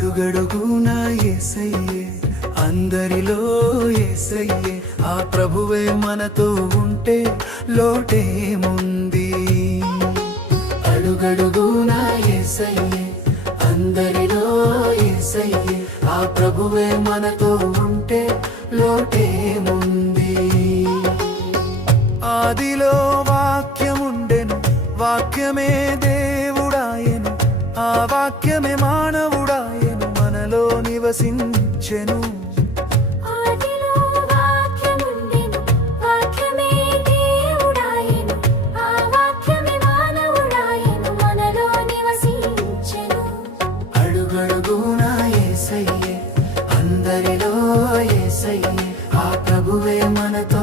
అడుగడుగునా యేసయ్యే, అందరిలో యేసయ్యే, ఆ ప్రభువే మనతో ఉంటే లోటేముంది. అడుగడుగునా యేసయ్యే, అందరిలో యేసయ్యే, ఆ ప్రభువే మనతో ఉంటే లోటేముంది. ఆదిలో వాక్యముండెను, వాక్యమే దేవుడాయెను, ఆ వాక్యమే మానవుడాయెను, మనలో నివసించెను. ఆదిలో వాక్యముండెను, వాక్యమే దేవుడాయెను, ఆ వాక్యమే మానవుడాయెను, మనలో నివసించెను. అడుగడుగునా యేసయ్యే, అందరిలో యేసయ్యే, ఆ ప్రభువే మనతో